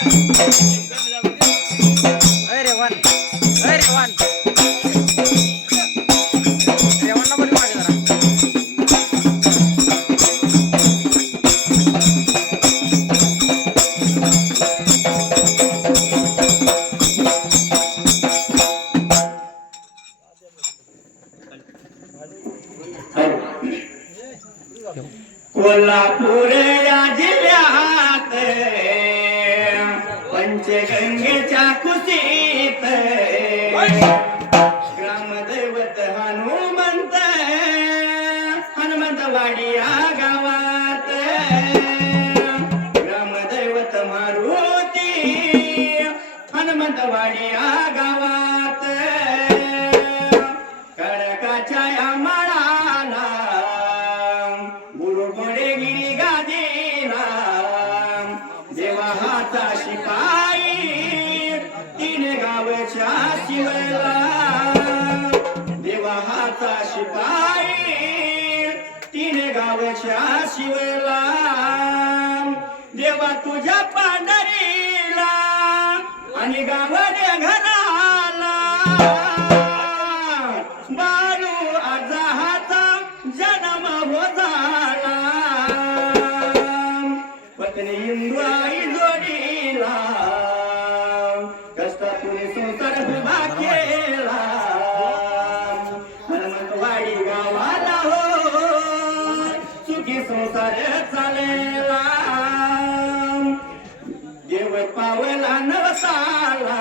अरे वन अरे वन रेवणला बोली मागे जरा कोल्हापूर या जिल्ह्यात पंचगंगेच्या कुशीत ग्रामदैवत हनुमंतवाडी या गावात ग्रामदैवत मारुती हनुमंतवाडी या गावात कडकाच्या या माळाला गिरी गादीला देवा हाता शिपाई तीन गावच्या शिवला देवा हाता शिपाई तीन गावच्या शिवला देवा तुझ्या पांढरीला आणि गावड्या घराला बाळू आजा हाता जन्म हो झाला पत्नी इंद्राई जोडीला कष्टातून संसार उभा केला हनुमंतवाडी गावाला हो सुखी संसार चालेला देव पावला नवसाला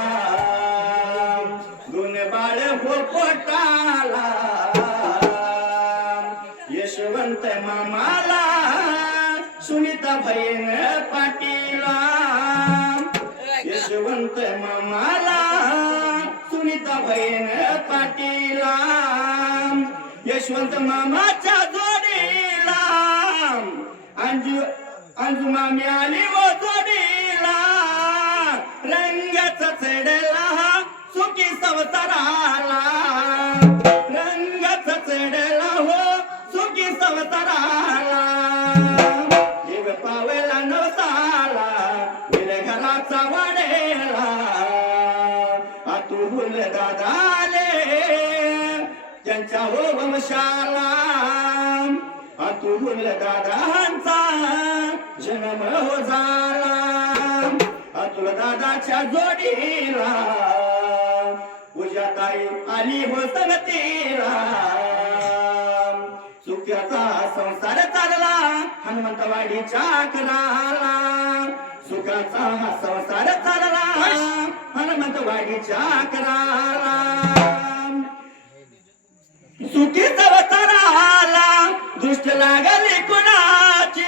दोन बाळ हो पोटाला यशवंत मामाला सुनीता बहीण पाटीला यशवंत मामाला सुनीता बहीण पाटीला यशवंत मामाच्या जोडीला अंजू मामी आली व जोडीला रंगाचा चढला सुखी संसाराला रंगाचा चढला हो सुखी संसाराला देव पावला नवसाला घराचा वाडेला आतुल दादाले त्यांच्या हो वंशाला अतुल दादांचा जन्म हो झाला अतुल दादाच्या जोडीला पूजाताई आली हो संगतीला सुख्याचा संसार चालला हनुमंतवाडीच्या कराला सुखाचा हा संसार चालला हनुमंतवाडीच्या कराला सुखी संसाराला दुष्ट लागली कुणाची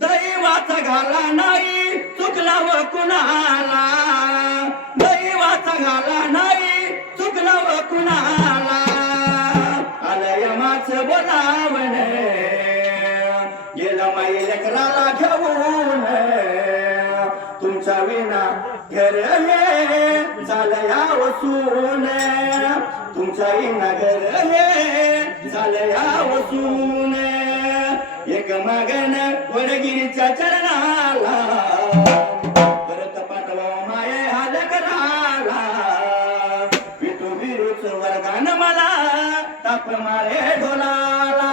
दैवाचा घाला नाही चुकला व कुणाला दैवाचा घाला नाही चुकला व कुणाला आलयमाच बोलावण गेला माई लेकराला घेऊन तुमच्या विना घर हे झालं या वसून तुमच्या विना घर हे झालं या वसून एक मागण वडगिरीच्या चरणाला परत पाठवा माये हाल कराला विठू बिरूच वरदान मला ताप मारे ढोलाला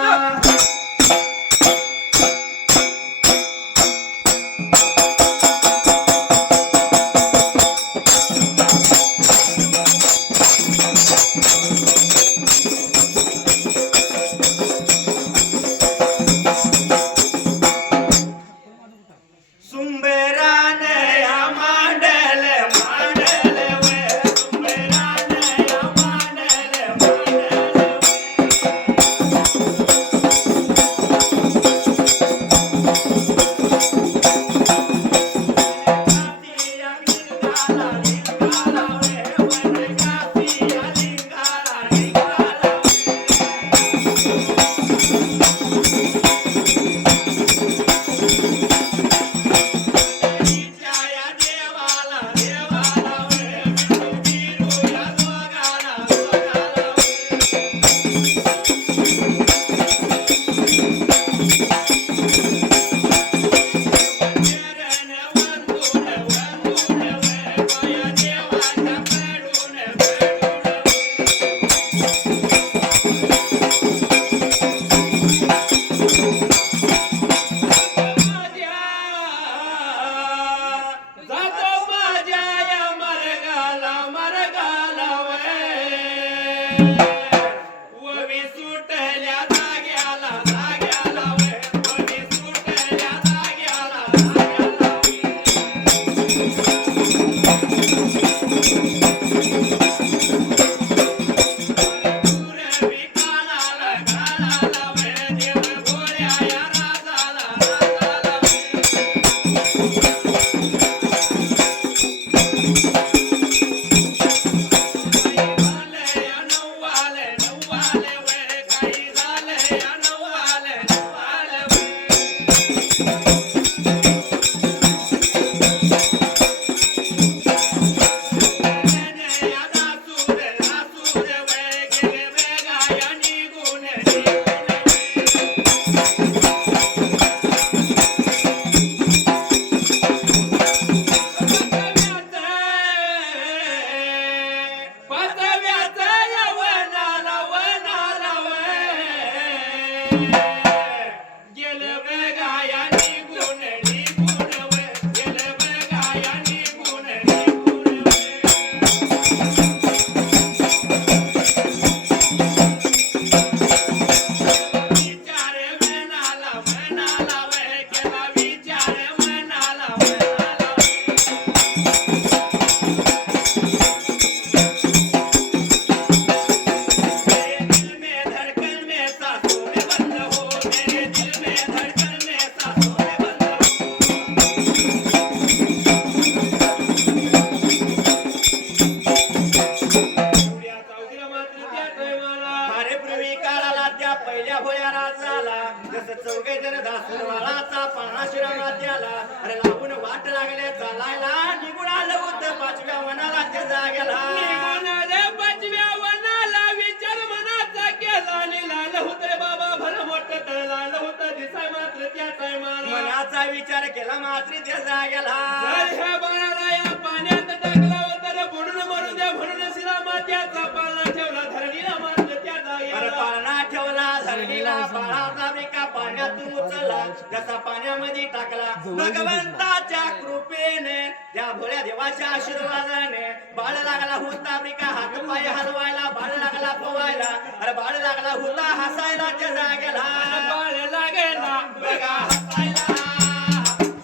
लावून वाट लागले चालायला निघून आलं होतं 5व्या वनाला त्या जागेला निघून आले 5व्या वनाला विचार मनाचा केला आणि लाल होते बाबा भर मोठं तळ लाल होतं दिसाय मात्र त्या टायमाला मनाचा विचार केला मात्र त्या जागेला जर ह्या बाळाला या पाण्यात टाकला तर बुडून मरू द्या म्हणून श्रीरामात्याचा पाळणा ठेवला धरणीला मात्र त्या जागेला पाळणा ठेवला धरणीला बाळाचा बिका पाण्यातून उचलला जसा पाण्यामध्ये टाकला भगवंताच्या कृपेने त्या भोळ्या देवाच्या आशीर्वादाने बाळ लागला होता बिका हात पाय हलवायला बाळ लागला पोवायला अरे बाळ लागला होता हसायला त्या जागेला बाळ लागेला बघा हसायला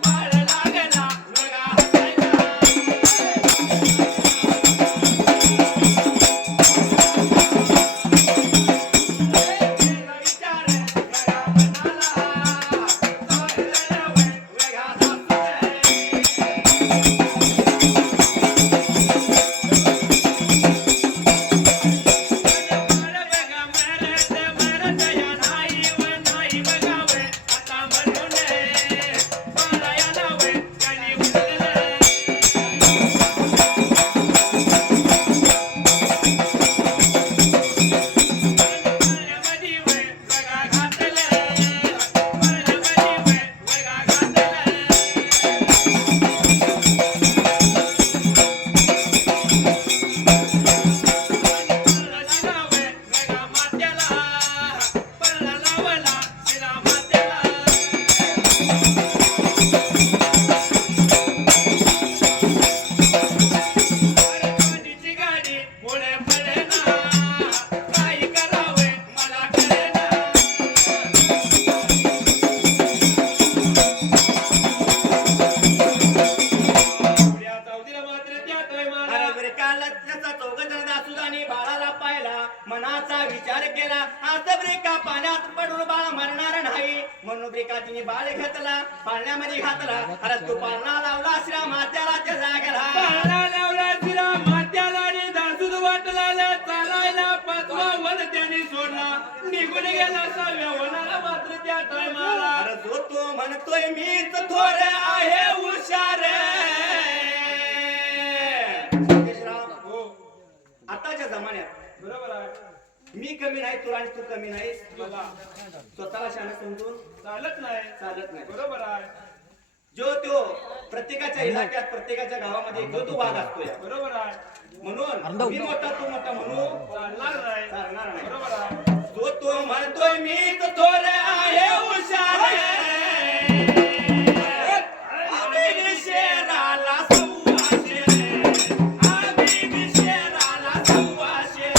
बाळ लागला बघा हसायला मनाचा विचार केला आता ब्रेका पाण्यात पडून बाळ मरणार नाही म्हणून ब्रेका तिने बाळ घेतला पाण्यामध्ये घातला अरे तू पाळणा लावला श्रीरामात्याला त्या जागेला पाळणा लावला श्रीरामात्याला आणि दासूद वाटला चालायला 5वा वन त्याने सोडला निघून गेला 6व्या वनाला मात्र त्या टायमाला अरे जो तो म्हणतोय मीच थोर आहे हुशार हो आताच्या जमान्यात बरोबर आहे मी कमी नाही तू आणि तू कमी नाहीस बाबा स्वतःला शाणा समजून चालत नाही बरोबर आहे जो तो प्रत्येकाच्या इलाक्यात प्रत्येकाच्या गावामध्ये जो तो वाद असतो बरोबर आहे म्हणून मी मोठा तू मोठा म्हणू चालणार नाही बरोबर आहे जो तो म्हणतोय मी तर थोर आहे हुशार आम्ही विशेराला सव्वाशे आम्ही विशेराला सव्वाशे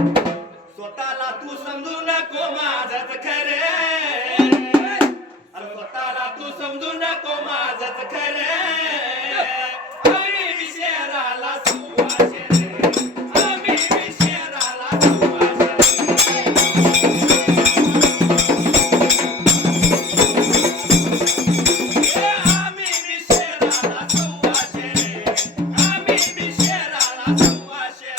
स्वतःला तू समजू नको माझच खरे अरे स्वतःला तू समजू नको माझच खरे आम्ही विशेराला सव्वाशे आम्ही विशेराला सव्वाशे आम्ही विशेराला सव्वाशे आम्ही विशेराला सव्वाशे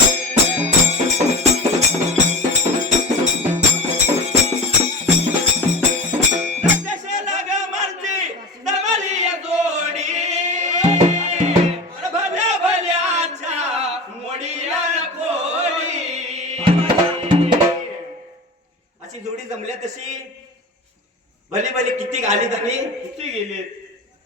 अशी जोडी जमल्या तशी भले भले किती आली तरी किती गेले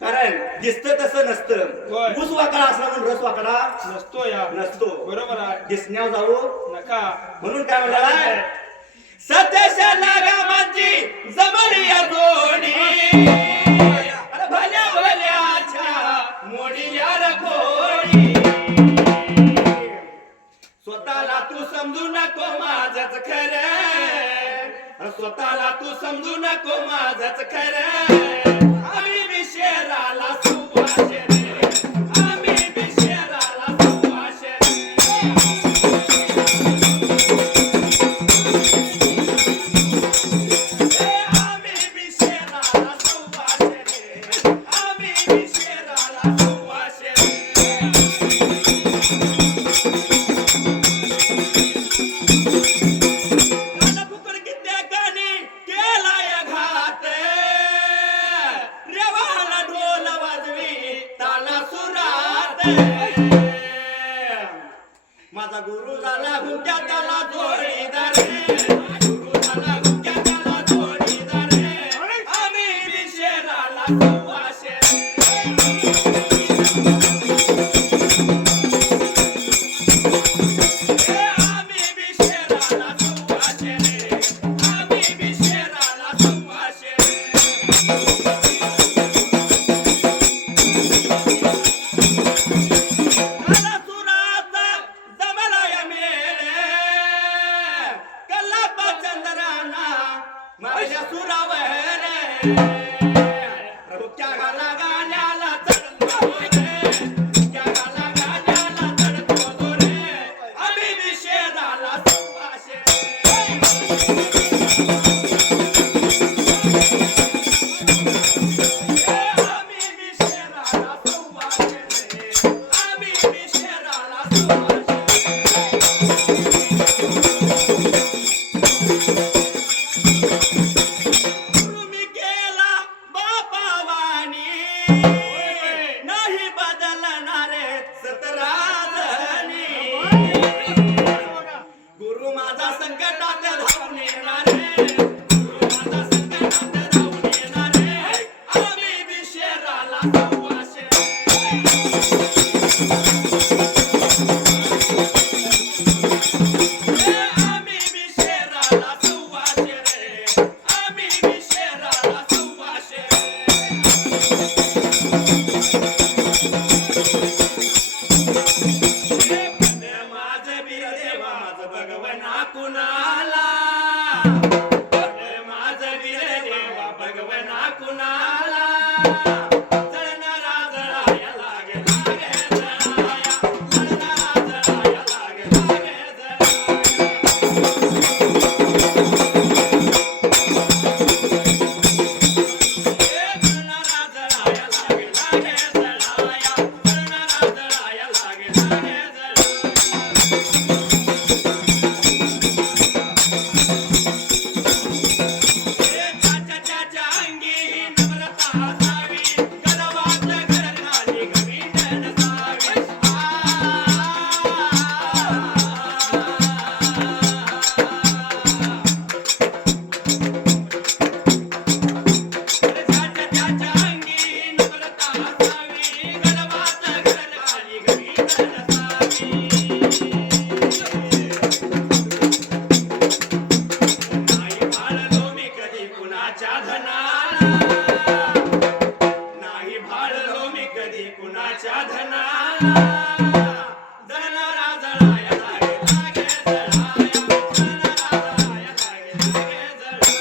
कारण दिसतं तसं नसतं होय. ऊस वाकडा असला म्हणून रस वाकडा नसतो या नसतो बरोबर आहे दिसण्यावर जाऊ नका म्हणून काय म्हणाला सत्याच्या लागामाची जमली या जोडी अरे भल्या भल्याच्या मोडील्या रखोडी स्वतःला तू समजू नको माझच खरं स्वतःला तू समजू नको माझच खरं आम्ही विशेराला माझा गुरु झाला हुक्या त्याला जोडीदार रे. गुरु झाला हुक्या त्याला जोडीदार रे. आम्ही विशेराला सुवाशे रे. आम्ही विशेराला सुवाशे रे. आम्ही विशेराला सुवाशे रे. काला सुराचा जमलाय मेळे. कल्लापा चंद्राना माझ्या सुरावर हुक्या घाला गाण्याला चढतो रे. हुक्या घाला गाण्याला चढतो रे. आम्ही विशेराला सुवाशे रे. आम्ही विशेराला सुवाशे रे. आम्ही विशेराला सुवाशे रे. तुम्ही केला बापावानी नाही बदलणारे सतराजणी. गुरु माझा संकटात धावून येणारे. गुरु माझा संकटात धावून येणारे. आम्ही विशेराला सुवाशे रे. आम्ही विशेराला सुवाशे रे. आम्ही विशेराला सुवाशे रे. माझं बीर देवा माझं भगवना कुणाला. माझं बीर देवा भगवना कुणाला. जळणारा जळाया लागे लागे जळाया. जळणारा जळाया लागे लागे जळाया. जळणारा जळाया लागे लागे जळाया. जळणारा जळाया लागे लागे जळाया. त्याच्या अंगी नम्रता असावी. गरवाच्या घराली गवीन नसावी. त्याच्या अंगी नम्रता असावी. गरवाच्या घराली गवीन नसावी. नाही भाळलो मी कधी कुणाच्या धनाला. नाही भाळलो मी कधी कुणाच्या धनाला. जळणारा जळाया लागे लागे जळाया. जळणारा जळाया लागे लागे जळाया.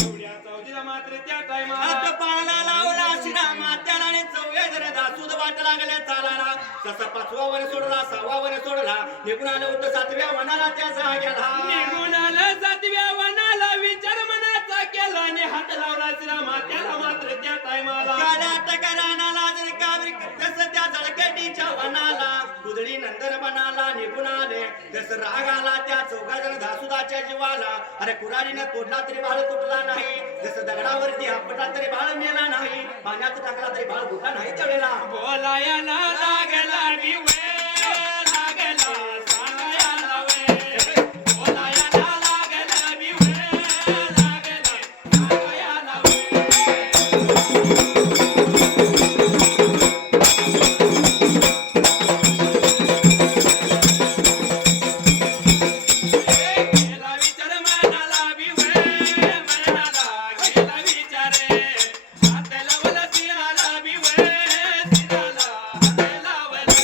एवढ्या चौथीला मात्र त्या टायमाला हात पाळणा लावला श्रीरामा त्याला आणि चौघे जण दासूद वाट लागल्या चालाला. तसा 5वा वन सोडला 6वा वन सोडला. निघून आलं होतं 7व्या वनाला त्या जाग्याला. निघून आलं 7व्या वनाला. विचार मनाचा केला आणि हात लावला श्रीरामा त्याला मात्र त्या टायमाला. काळ्या टकरानाला जर काबरी तसं त्या जळकटीच्या वनाला. कुदळी नंदन बनाला निघून आले. जसं राग आला त्या चौघाजण दासुदाच्या जीवाला. अरे कुऱ्हाडीनं तोडला तरी भाळ तुटला नाही. जसं दगडावरती आपटला तरी भाळ मेला नाही. पाण्यात टाकला तरी भाळ फुटला नाही त्यावेळेला. बोलायला लागला मी वेळ लागला सांगायला वेळ. बोलायला लागला मी वेळ लागला सांगायला वेळ. गेला विचार मनाला मी वेळ मनाला गेला विचार. हात लावला सिराला मी वेळ सिराला हात लावला.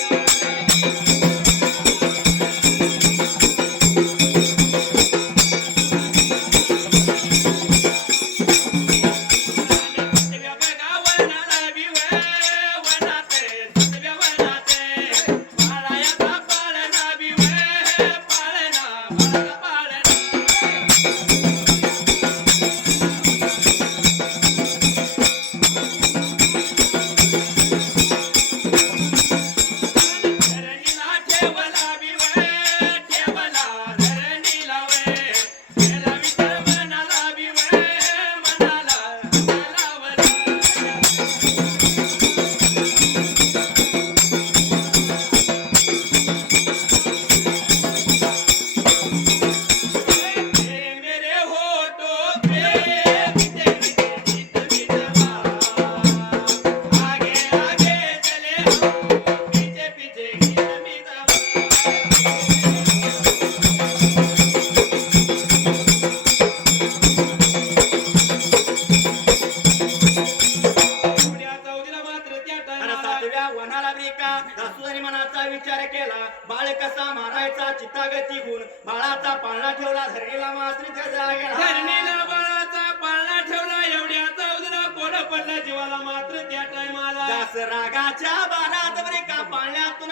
पाळणा ठेवला धरणीला मात्र त्या जागेला धरणीला बाळाचा पाळणा ठेवला एवढ्याचा उदरा कोड पडला जीवाला मात्र त्या टायमाला दास रागाच्या बाणात बरे का पाळण्यातून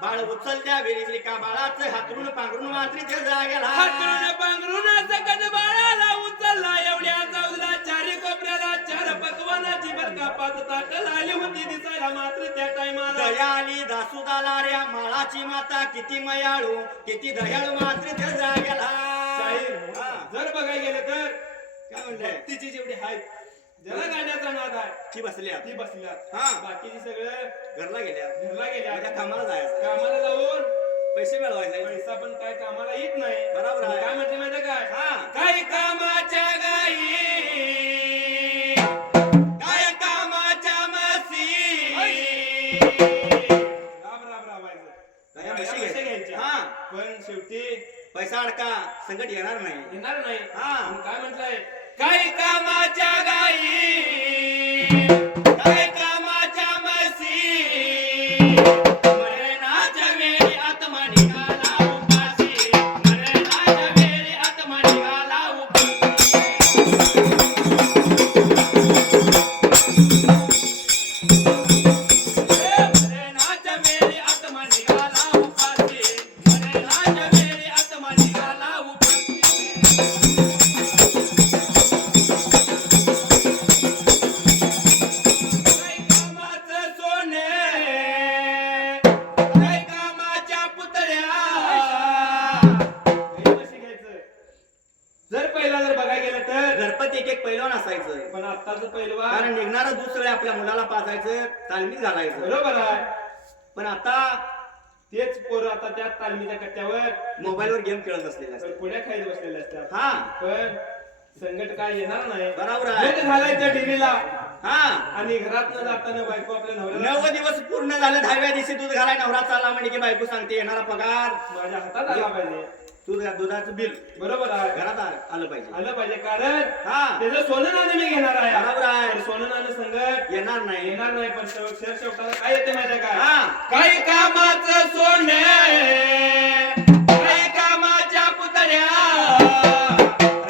बाळ उचलत्या वेळी का बाळाचं हातरून पांघरून मात्र त्या जागेला हातरून पांघरून सकट बाळाला उचलला एवढ्याचा उदरा चारी कोपऱ्याला चार पकवानाची बरका पाच ताट आली होती दिसायला मात्र त्या टायमाला दयाली दासुदाला रे माळाची माता किती मयाळू किती दयाळू मात्र त्या जागेला हा. जर बघायला गेलं तर काय म्हणलंय भक्तीची जेवढी आहेत जरा गाण्याचा नाद आहे ती बसल्या ती बसल्या हा. बाकीची सगळं घरला गेल्या घरला गेल्या उद्या कामाला जायचं कामाला जाऊन पैसे मिळवायचे पैसा पण काय कामाला येत नाही बरोबर आहे. काय म्हणते माहिती काय हा. काय कामाच्या गाई काय कामाच्या म्हशी राब राब राबायचं काय म्हशी म्हशी घ्यायच्या. घ्यायच्या. हा. पण शेवटी पैसा अडका संकट येणार नाही येणार नाही हा. मग काय म्हटलंय काय कामाच्या गाई काय कामाच्या म्हशी मरणाच्या वेळी आत्मा निघाला उपाशी मरणाच्या वेळी आत्मा निघाला मरणाच्या वेळी आत्मा निघाला उपाशी मरणाच्या वेळी आत्मा निघाला उपाशी काय कामाचं सोने काय कामाच्या पुतळ्या हे कशी घ्यायचं जर पहिला जर बघायला गेलं तर गणपती एक पैलवान असायचं पण आत्ताच पहिलवान कारण निघणारं दूध सगळं आपल्या मुलाला पाजायचं तालमीत घालायचं बरोबर आहे पण आता तेच पोरं आता त्या तालमीच्या कट्ट्यावर मोबाईलवर गेम खेळत असलेले असतात पुण्या खायला बसलेले असतात हा पण संकट काय येणार नाही बरोबर आहे. दूध घालायचं टीव्हीला हा आणि घरात न जाताना बायको आपल्या नवऱ्याला 9 दिवस पूर्ण झाले 10व्या दिवशी दूध घालाय नवरा चालला म्हणजे की बायको सांगते येणारा पगार माझ्या हातात आला पाहिजे दुधाचं बिल बरोबर आहे घरात आलं पाहिजे आलं पाहिजे कारण हा त्याचं सोनं नाणं मी घेणार आहे बरोबर आहे. पण सोनं नाणं संगत येणार नाही येणार नाही पण शेवटाला काय येते माहिती काय हा. काही कामाचं सोने काही कामाच्या पुतळ्या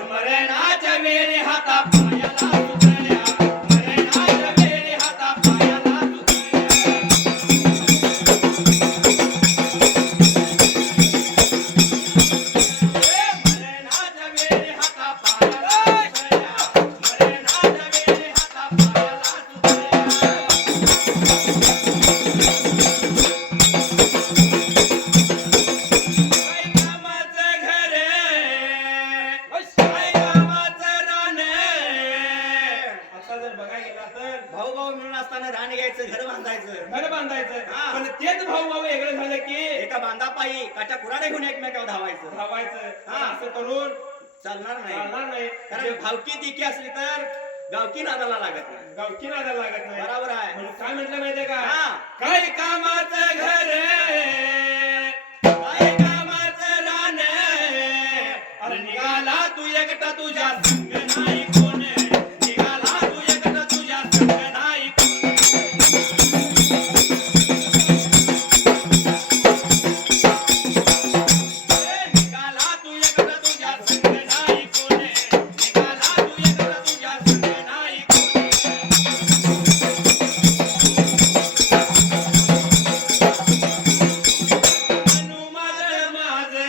मरणाच्या वेळी हाता पायाला सुतळ्या मरणाच्या वेळी हाता पायाला सुतळ्या मरणाच्या वेळी हाता पायाला सुतळ्या मरणाच्या वेळी हाता पायाला सुतळ्या काय कामाचं घर काय कामाचं रान आता जर बघायला गेला तर भाऊ भाऊ मिळून असताना रान घ्यायचं घर बांधायचं घर बांधायचं हा. पण तेच भाऊ भाऊ वेगळं झालं की एका बांधापायी काच्या कुराडे घेऊन एकमेकावर धावायचं धावायचं हा. असं करून चालणार नाही चालणार नाही कारण भावकी तिकी असली तर गावकी नादाला लागत नाही गावकी नादाला लागत नाही बरोबर आहे. म्हणून काय म्हटलं माहितीये का हा. काय कामाचं घर काय कामाचं रान अरे निघाला तू एकटा तुझ्या संग नाही कोण निघाला तू एकटा तुझ्या संग नाही कोण निघाला तू एकटा तुझ्या संग नाही कोण निघाला तू एकटा तुझ्या संग नाही कोण हनुमान माझे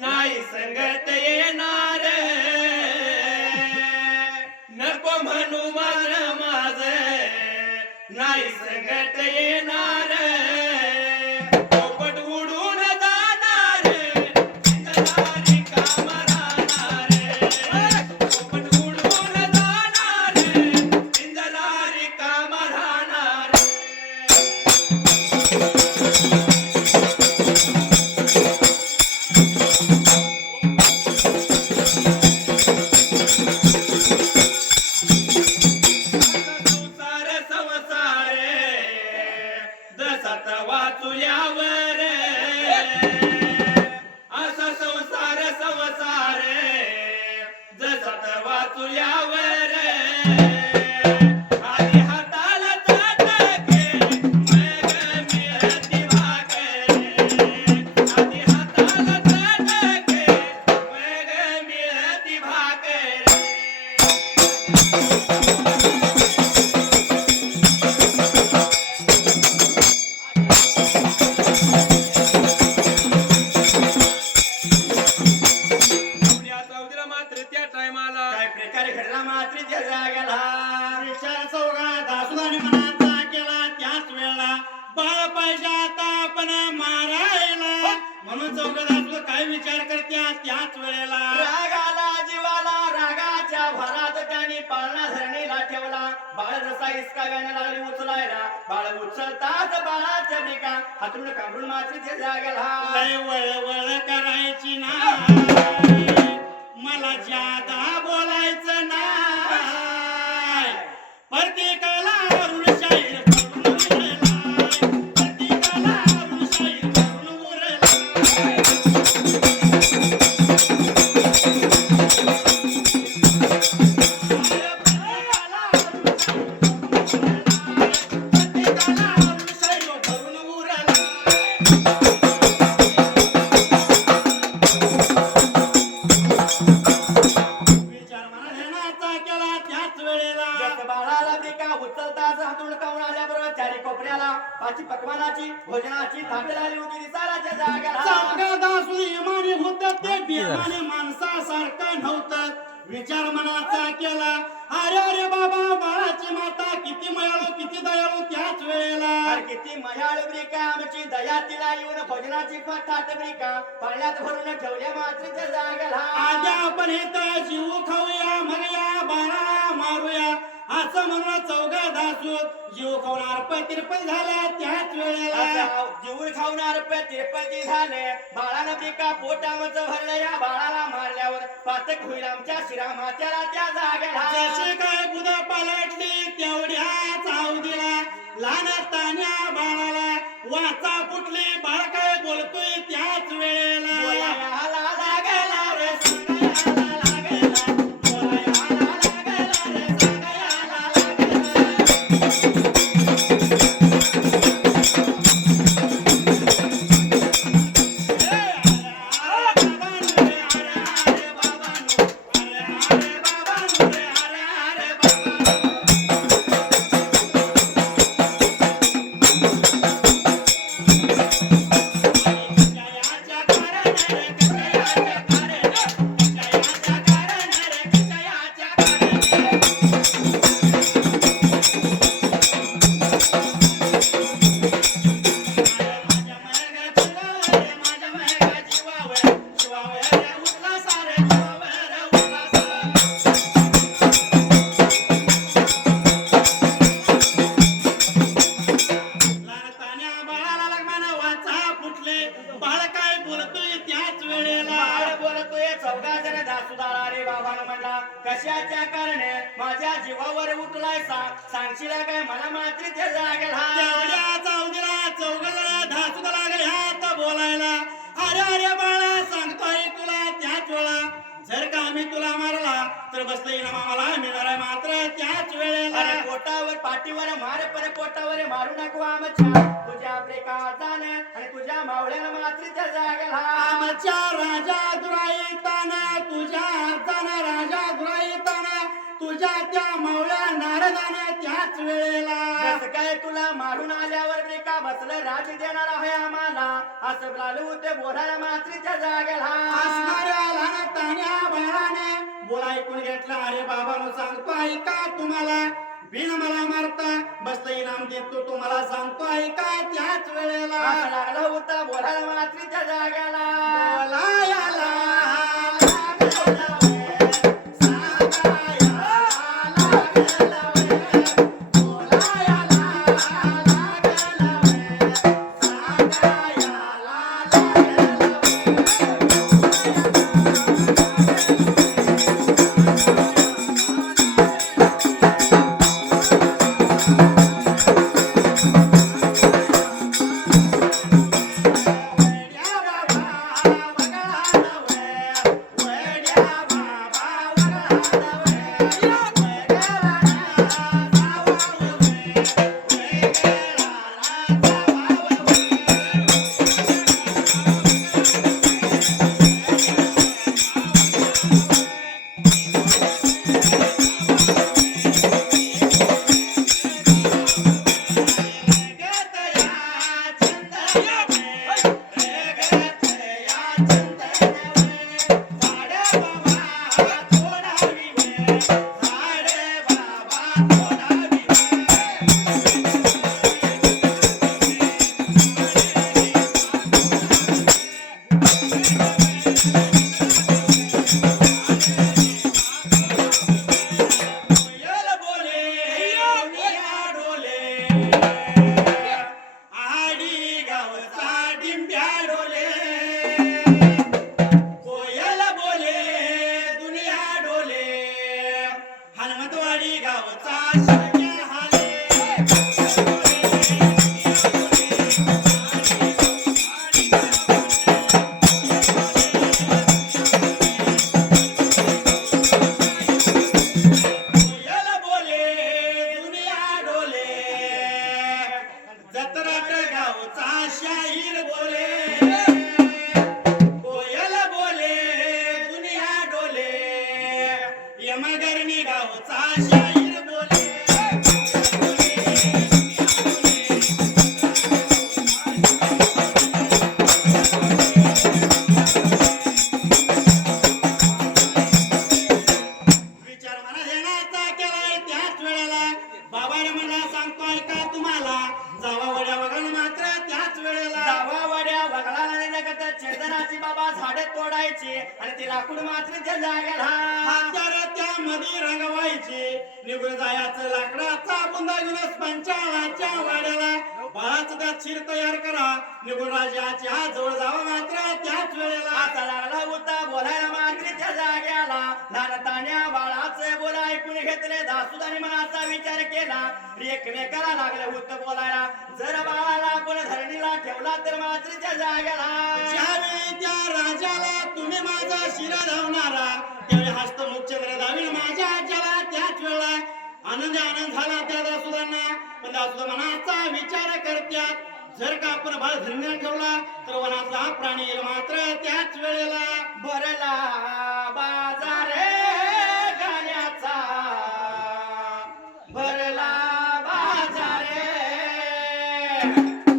नाही संगत येणार मात्र त्या टायमाला काय प्रकारे घडला मात्रीच्या जागेला विचार चौघा दासुदाने मनाचा केला त्याच वेळेला बाळ पाहिजे आता आपण मारायला म्हणून चौघा दासू काय विचार करत्या त्याच वेळेला रागाला जीवाला रागाच्या भरात त्यांनी पाळणा धरणीला ठेवला बाळ जसा हिसकाव्याने लागली उचलायला बाळ उचलताच बाळाच्या निका हातून काढून मात्रीच्या जागेला लय वळ करायची नाही मला जादा बोलायचं नाही प्रत्येकाला अरुण शाहीर करून उरलाय प्रत्येकाला अरुण शाहीर करून उरलाय प्रत्येकाला अरुण शाहीर करून उरलाय विचार मनाचा केला त्याच वेळेला जसं बाळाला बिका उचलताच हातून काऊन आल्याबरोबर चारी कोपऱ्याला पाची पकवानाची भोजनाची थाट लागली होती दिसाराच्या जागेला चौघा दासू इमानी होत ते बेमाने माणसासारखं नव्हतं विचार मनाचा केला अरे अरे बाबा बाळाची माता किती मयाळू किती दयाळू त्याच वेळेला अरे किती मयाळ ब्रिका आमची दया तिला येऊन भोजनाची थाट ब्रिका पाण्यात भरून ठेवल्या मात्रीच्या जागेला आद्या आपण इथं जीव खाऊया मग या बाळाला मारूया असं म्हणून चौघा दासू जीव खाऊन तिरपत झाल्या त्याच वेळेला जीवन खावणार तिरपती झाले बाळानं बिका पोटावरच भरलं या बाळाला मारल्यावर पातक होईल आमच्या शिरामात्याला त्या जागेला जसे काय बुध पलटली तेवढ्याच अवधीला लहान तान्या बाळाला वाचा फुटली बाळ काय बोलतोय त्याच वेळेला बोलायला लागला रे सांगायला लागला बोलायला लागला रे सांगायला लागला बाळ काय बोलतोय त्याच वेळेला बाळ बोलतोय चौघा जण दासुदारा रे बाबानं म्हणला कशाच्या कारणे माझ्या जीवावर उठलाय सांगशील काय मला मात्रीच्या जागेला तेवढ्या चौधीला चौघजण धाचूला लागले हात बोलायला अरे अरे बाळा सांगतोय तुला त्याच वेळा जर का आम्ही तुला मारला तर बसता येईल आम्हाला मिळणार आहे मात्र त्याच वेळेला अरे पोटावर पाठीवर मार पर पोटावर मारू नको आमच्या तुझ्या ब्रेका जाणे आणि तुझ्या मावळ्याला मात्रीच्या जागेला आमच्या राजा दुराईताना तुझ्या हाताना राजा दुराईताना तुझ्या त्या मावळ्या नारदाने त्याच वेळेला जसं काय तुला मारून आल्यावर ब्रेका बसलं राज देणार आहे आम्हाला असं लालू ते बोलायला मात्रीच्या जागेला असणाऱ्या लहान तान्या बाळाने बोला ऐकून घेतला अरे बाबानो सांगतो ऐका तुम्हाला बिन मला मारता बसता इनाम देतो तुम्हाला सांगतो ऐका त्याच वेळेला असं लागला होता बोलायला मात्रीच्या जागेला बोलायला लागला वे, सांगायला लागला वे, बोलायला लागला वे, सांगायला या बाबा शिरक्या हाले कोयल बोले दुनिया डोले जत्राट गावचा शाहीर बोले कोयल बोले दुनिया डोले यमगरणी गावचा शाहीर बोले विचार मला ध्यानाचा केलाय त्याच वेळेला बाबाने मला सांगतो ऐका तुम्हाला जावा वड्या वगळून मात्र त्याच वेळेला जावा वड्या वगळाला जगत चेतनाची बाबा झाडे तोडायची आणि ती लाकूड मात्र त्या जागेला हात्यारे त्यामध्ये रंगवायचे निघून जायचं लाकडाचा बुंदा घेऊन पंचाळाच्या वाड्याला बाळाचं त्यात शिर तयार करा निघून राजाच्या जवळ जावा मात्र त्याच वेळेला आता लागला होता बोलायला मात्र त्या जाग्याला लहानताण्या बाळाचे बोल ऐकून घेतले दासुदाने मनाचा विचार केला एकमेकाला लागलं होतं बोलायला जर बाळाला आपण धरणीला ठेवला तर मात्र त्या जाग्याला ज्यावेळी त्या राजाला तुम्ही माझा शिरा धावणारा त्यावेळी हस्तमुख चंद्र धावील माझ्या आज्याला त्याच वेळेला आनंद झाला त्या दासुदांना पण दासुदा मनाचा विचार करत्यात जर का आपण बाळ धरणीला ठेवला तर वनातला हा प्राणी येईल मात्र त्याच वेळेला भरला बाजारे गाण्याचा भरला बाजारे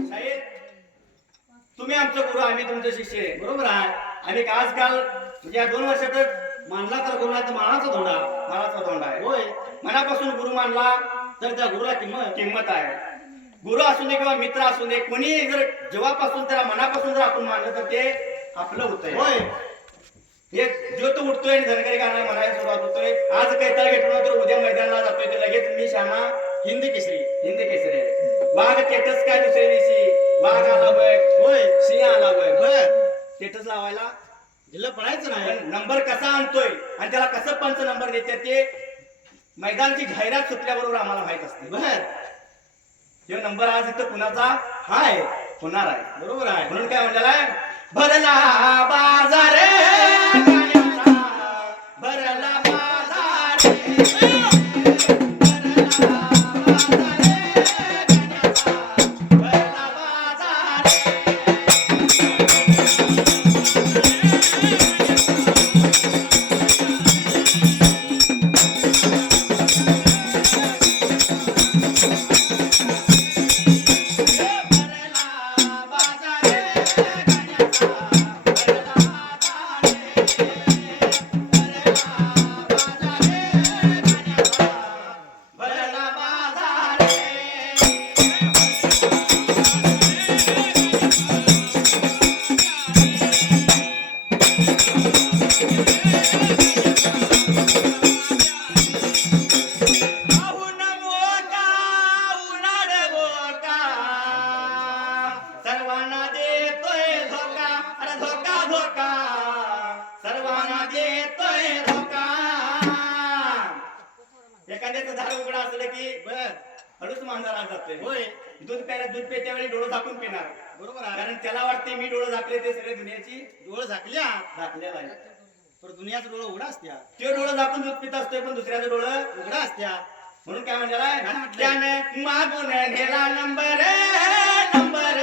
साहेब तुम्ही आमचे गुरु आम्ही तुमचे शिष्य आहे. बरोबर आहे आणि आजकाल म्हणजे या 2 वर्षातच मानला तर गुरुला तर मानाचा धोंडा मानाचा तोंड आहे होय मनापासून गुरु मानला तर त्या गुरुला किंमत आहे गुरु असू दे किंवा मित्र असू दे कोणी जर जेव्हापासून त्याला मनापासून जर आपण मानलं तर ते आपलं होतंय होय एक जो तो उठतोय आणि धनगरी गाणं म्हणायला सुरुवात होतोय आज कैताळ घेतला तर उद्या मैदानाला जातोय तर लगेच मी श्यामा हिंदी केसरी हिंदी केसरी आहे. वाघ स्टेटस काय दुसऱ्या दिवशी वाघ आला बघ होय सिंह आला बघ बर स्टेटस लावायला जिल्हा पडायचं नाही पण नंबर कसा आणतोय आणि त्याला कसं पंच नंबर देते ते मैदानाची जाहिरात सुटल्याबरोबर आम्हाला माहित असते बर हे नंबर आज इथं कुणाचा हाय होणार आहे बरोबर आहे म्हणून काय म्हणलेला आहे भरला बाजारे गाण्याचा, भरला बाजारे भरला बाजारे गाण्याचा, भरला बाजारे सर्वांना देतोय धोका अरे धोका धोका सर्वांना देतोय धोका एखाद्याचं झाड उघडा असलं की हळूच मांजरा जातोय होय दूध प्यायला दूध प्यायच्या वेळी डोळं झाकून पिणार बरोबर आहे कारण त्याला वाटते मी डोळं झाकले ते सगळे दुनियाची डोळं झाकल्या झाकलेला आहे पण दुनियाचं डोळं उघडा असत्या तो डोळं झाकून दूध पित असतोय पण दुसऱ्याचं डोळं उघडा असत्या म्हणून काय म्हणलेला काय आहे म्हटलंय? त्याने मागून नेला नंबर नंबर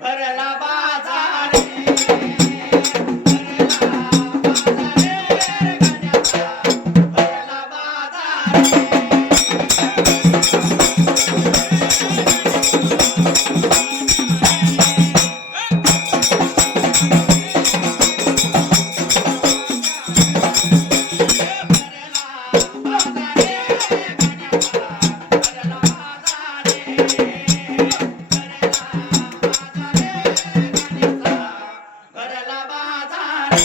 भरला बाजार भरला बाजार भरला बाजार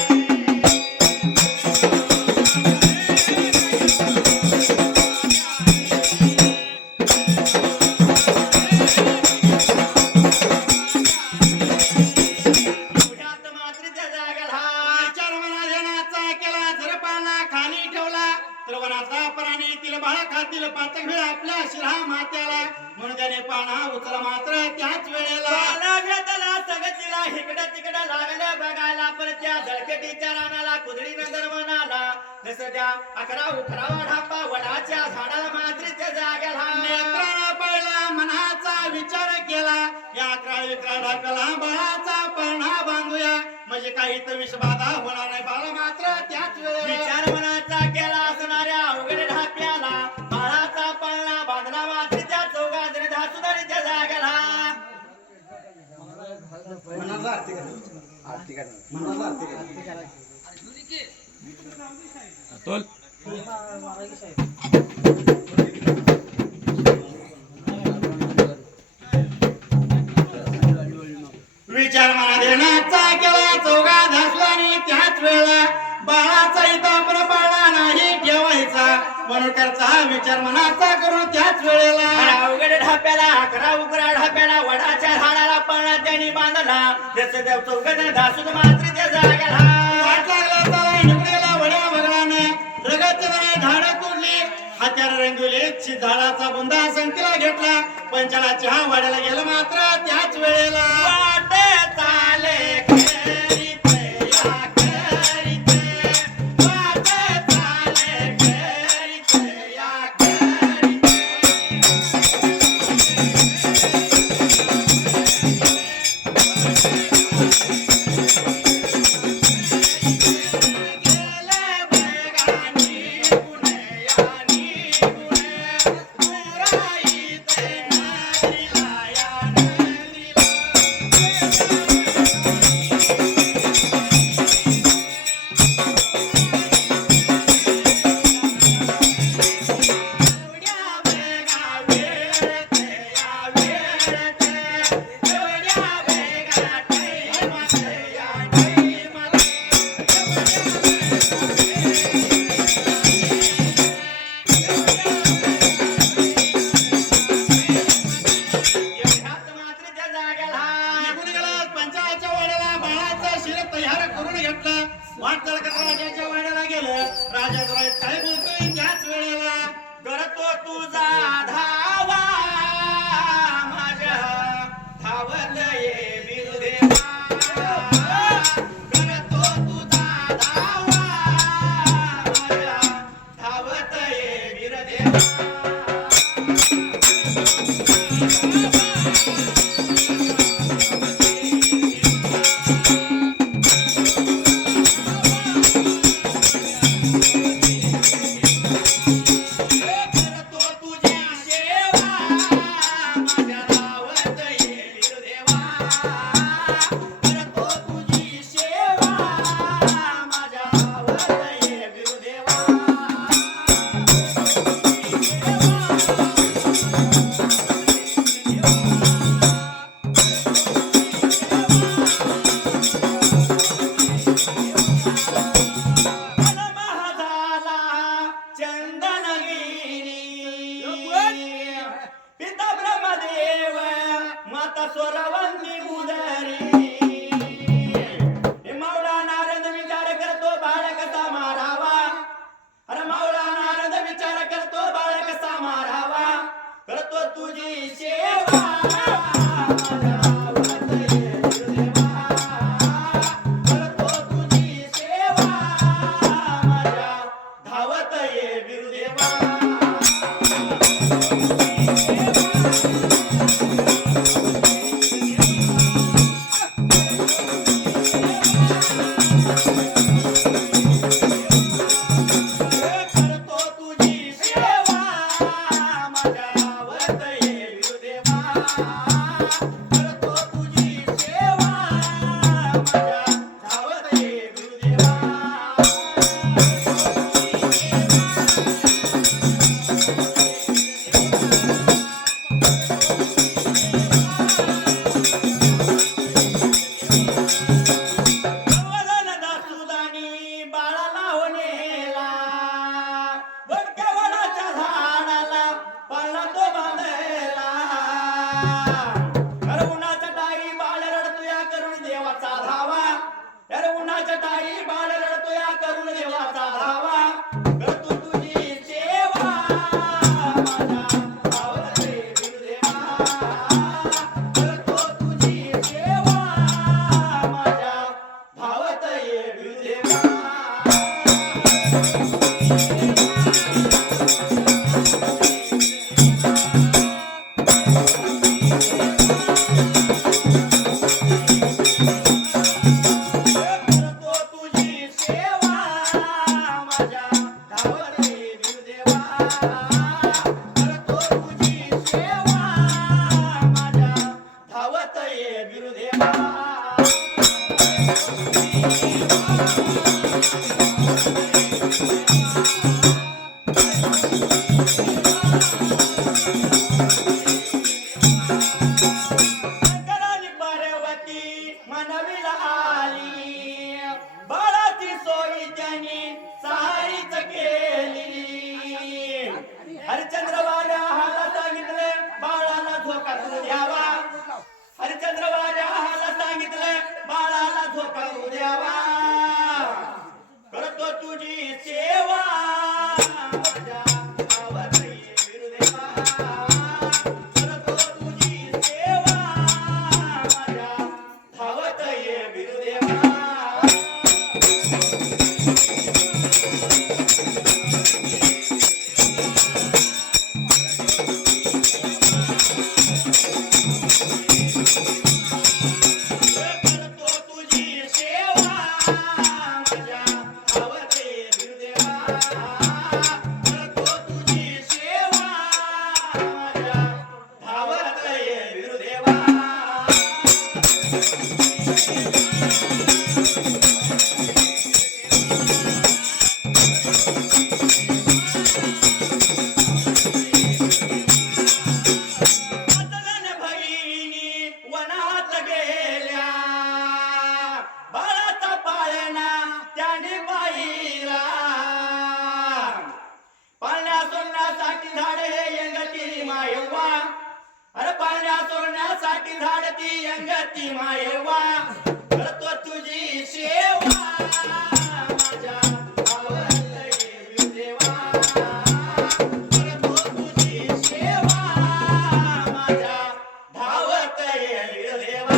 पुण्यात मात्र त्या जागेला विचार मना ध्यानाचा केला जर पाना खाली ठेवला तर वनाचा प्राणी येतील बाळा खातील पातक भेळ आपल्या शिरा मात्याला म्हणून त्याने पाना उचला मात्र त्याच वेळेला पाना घेतला सगतीला इकडं तिकडं लागल्या बघायला पर त्या झळकेटीच्या रानाला कुदळी नंदर म्हणाला जसं त्या 11 ढापा वडाच्या झाडाला मात्र त्या जाग्याला नेत्राला पहिला मनाचा विचार केला या विक्राळ ढाकाला बाळाचा पाना बांधूया म्हणजे काही तर विषबाधा होणार नाही बाळा मात्र त्याच वेळेला विचार मनाचा केला असणाऱ्या अवघड ढाप्याला बाळाचा पाळणा बांधला मात्र त्या चौघांनी धासुदारी त्या जाग्याला विचार मना देण्याचा केला चौघा धासल्याने त्याच वेळेला बाळाचा इथं पण पाळणा नाही ठेवायचा म्हणून करता विचार मनाचा करून त्याच वेळेला अवघड ढाप्याला 11 ढाप्याला वडाच्या झाडाला पाळणा त्यांनी बांधला जसं त्या चौघांनी धासून मात्र त्या जाग्याला वाट लागला त्याला निकडीला वड्या वगळाने रगतने झाड तोडली हात्यार रंगवले झाडाचा बुंदा संतीला घेतला पंचाला चहा वाड्याला गेला मात्र त्याच वेळेला वाट चाले करीत या करीत वाट चाले करीत या करीत गेले बेगानी पुण्यानी पुणे पुराईत नदीला या नदीला एवढ्या बेगा वेळते या वेळते एवढ्या बेगा टाईमाते या टाईमाते एवढ्यात मात्र त्या जाग्याला निघून गेला पंचायतच्या वाड्याला बाळाचा शिर तयार करून घेतला वाटचाल करता राजाच्या वाड्याला गेलं राजा काय बोलतोय त्याच वेळेला करतो तुझा धावा माझ्या धावत ये बिरुदेवा करतो तुझा धावा माझ्या धावत ये बिरुदेवा करतो तुझी सेवा माझ्या धावत ये बिरुदेवा करतो तुझी सेवा माझ्या धावत ये बिरुदेवा महाजाला चंदनगिरी पिता ब्रह्मदेव माता स्वरवंती उदरी मावळा नारद विचार करतो बाळ कसा मारावा अरे मावळा नारद विचार करतो बाळ कसा मारावा करतो तुझी सेवा माझ्या धावत ये बिरुदेवा करतो तुझी सेवा माझ्या धावत ये बिरुदेवा करतो तुझी सेवा माझ्या धावत ये बिरुदेवा करतो तुझी सेवा माझ्या धावत ये बिरुदेवा कवलन दासुदानी बाळाला होणेला बडक्या वडाच्या झाडाला पाळणा तो बांधला अरे उन्हाच्या टाई बाळ रडतोया करून देवाचा धावा अरे उन्हाच्या टाई बाळ रडतोया करून देवाचा धावा करतो तुझी शंकराने पार्वती मनविला आली बाळाची सोयी त्यांनी सारीच केली हरिश्चंद्र वाऱ्याला सांगितले बाळाला झोका तू द्यावा हरिश्चंद्र वाऱ्याला सांगितले बाळाला झोका तू द्यावा करतो तुझी सेवा माझ्या आवडते बिरुदेवा करतो तुझी सेवा माझ्या धावत ये बिरुदेवा करतो तुझी सेवा माझ्या आवडते बिरुदेवा करतो तुझी सेवा माझ्या धावत ये बिरुदेवा मतदान बहिणी वनात गेल्या बाळाचा पाळणा त्याने पाहिला पाळण्या सोडण्यासाठी झाड हे यंगती मायव्वा अरे पाळण्या सोडण्यासाठी झाड ती यंगती मायव्वा करतो तुझी सेवा माझ्या आवडते बिरुदेवा करतो तुझी सेवा माझ्या धावत ये बिरुदेवा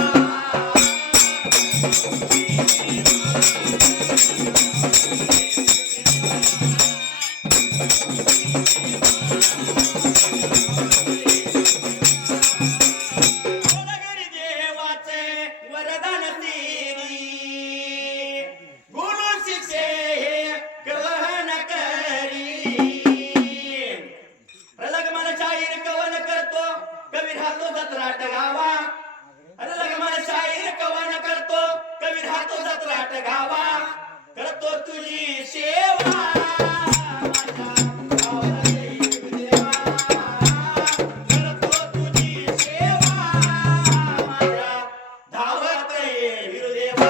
नगरी देवाचे वरदान तेरी गुरु शिष्य हे ग्रहण करी प्रलग्न शाहीर कवन करतो कवी राहतो जत्राट गावा अरे लगमन शाहीर कवन करतो कवी राहतो जत्राट गावा करतो तुझी सेवा माझ्या आवडते बिरुदेवा करतो तुझी सेवा माझ्या धावत ये बिरुदेवा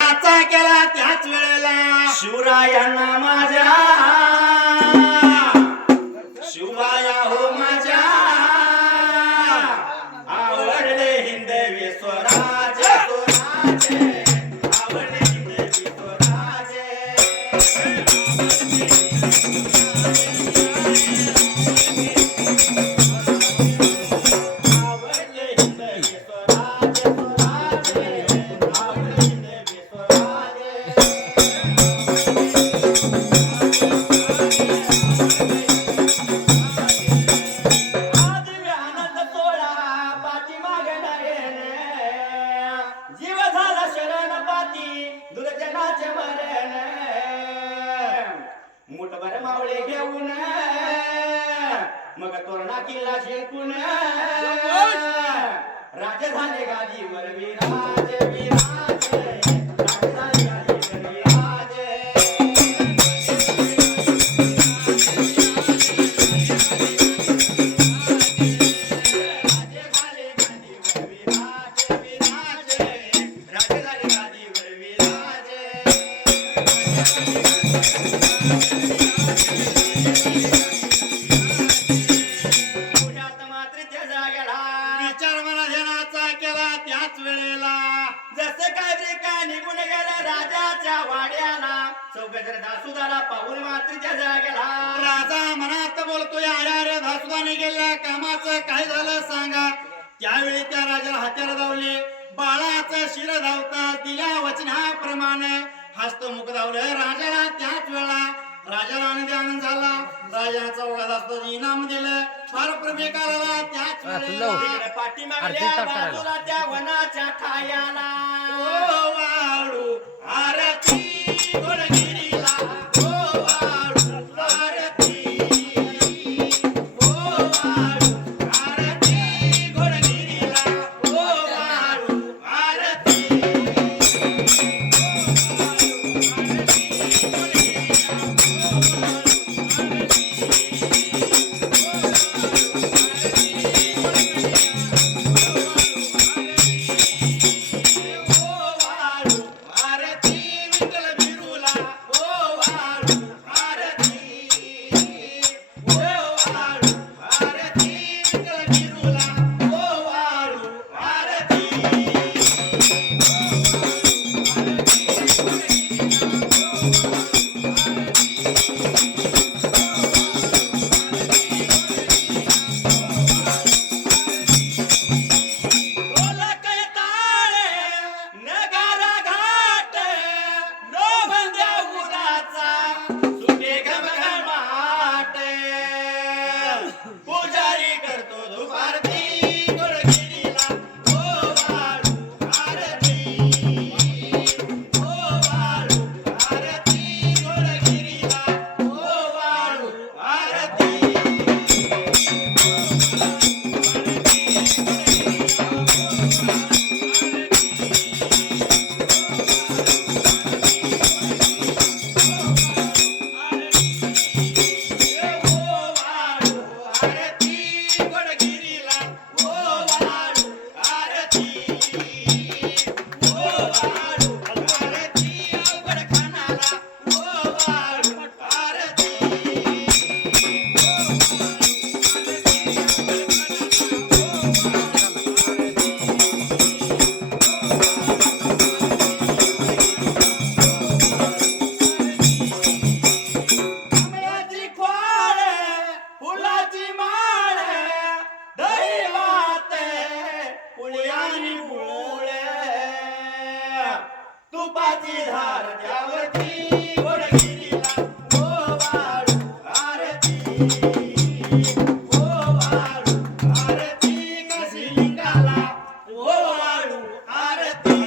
नाचा केला त्याच वेळेला शिवरायांना माझ्या शिवबाया हो माझ्या आवडले हिंदवी स्वराज स्वराज आवडले हिंदवी स्वराज आवडले हिंदवी स्वराज स्वराज आवडले हिंदवी स्वराज आदिव्य आनंद सोहळा पाठीमाग नयन जीव झाला शरण पाती दुर्जनाचे मरण मुठभर मावळे घेऊन मग तोरणा किल्ला जिंकून राजे झाले गादीवर विराज विराज राजे झाले गादीवर विराज राजे झाले गादीवर विराज विराज राजे झाले गादीवर विराज पुण्यात मात्रेच्या जागेला विचार मला ध्यानाचा केला त्याच वेळेला जसं काय रे काय निघून गेलं राजाच्या वाड्याला चौकजर दासुदाला पाहून मात्रेच्या जागेला राजा मनात बोलतोय अरे अरे धासुदाने गेल्या कामाचं काय झालं सांगा त्यावेळी त्या राजाला हत्यार धावले बाळाचं शिर धावता दिल्या वचनाप्रमाणे हस्तमुख धावलं राजाला त्याच वेळा राजाला आनंद झाला राजाचा ओळख असतो इनाम दिलं फार प्रवेकाला त्याच वेळेला तिकडे पाठीमागल्या बाजूला त्या वनाच्या ठायाला ओ वाळू आरती गोडगी आरती घोडगिरीला ओ वाळू आरती ओ वाळू आरती काशीलिंगाला ओ वाळू आरती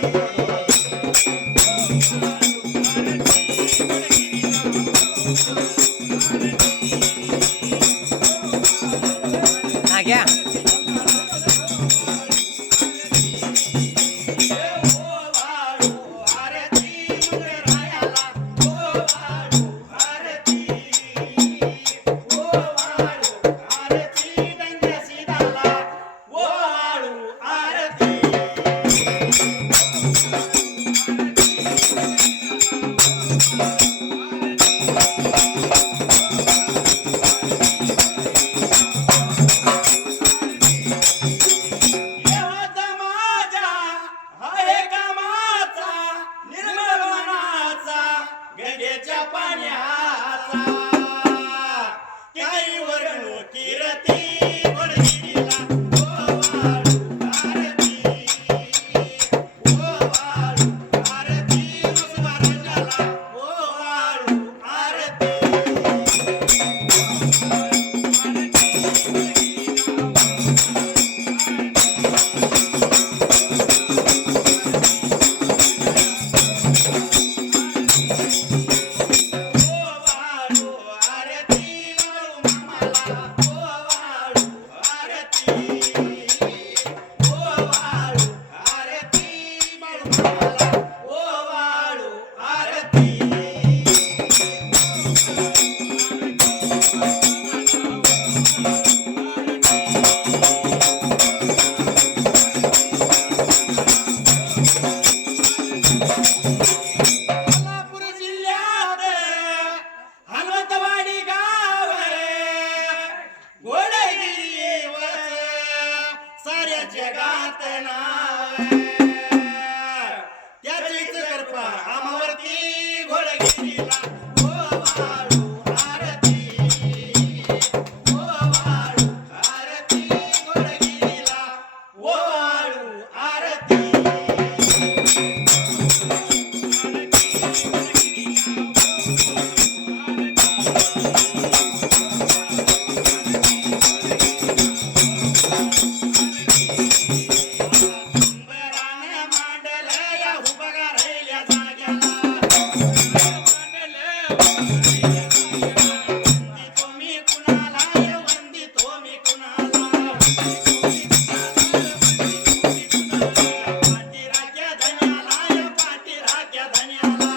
हा घ्या गंगेच्या पाण्याचा काही वर्णू कीर्ती घोडगिरीला ओ वाळू आरती ओ वाळू आरती महाराजाला ओ वाळू आरती कोल्हापूर जिल्ह्यात हनुमंतवाडी गाव घोडगिरीवर साऱ्या जगात नाव त्याचीच कृपा आम्हावरती घोडगिरीला ओ वाळू आरती ओ वाळू आरती घोडगिरीला ओ वाळू आरती बराने मांडले या उभगा राहिल्या जाग्याला वंदी तुम्ही कुणाला या वंदी तुम्ही कुणाला पाठी राख्या धन्याला या पाठी राख्या धन्याला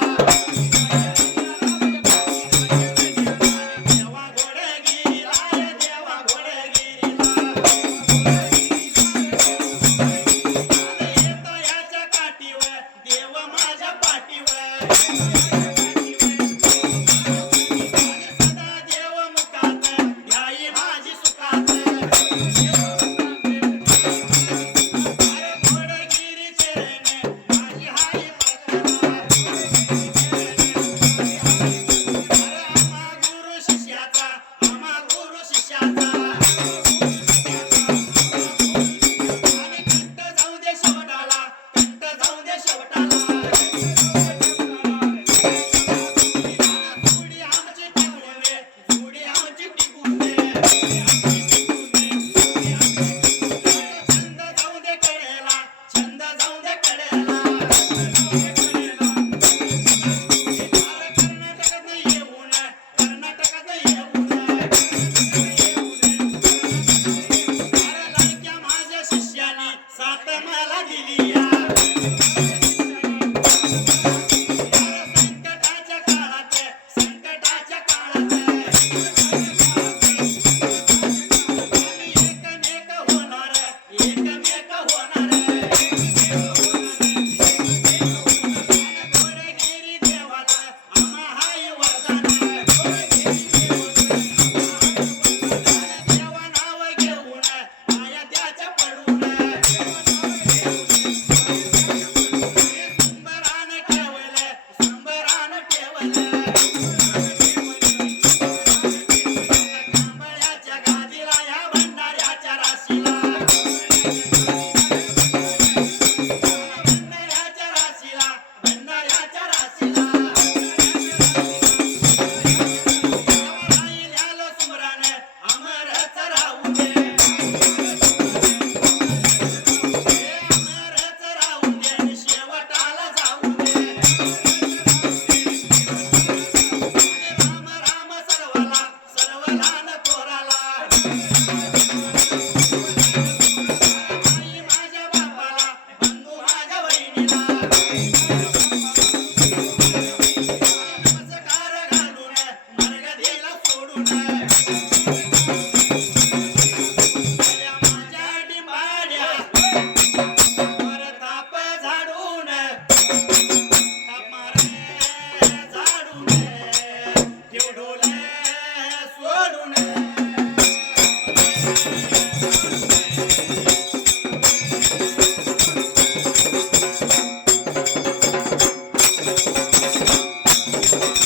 रे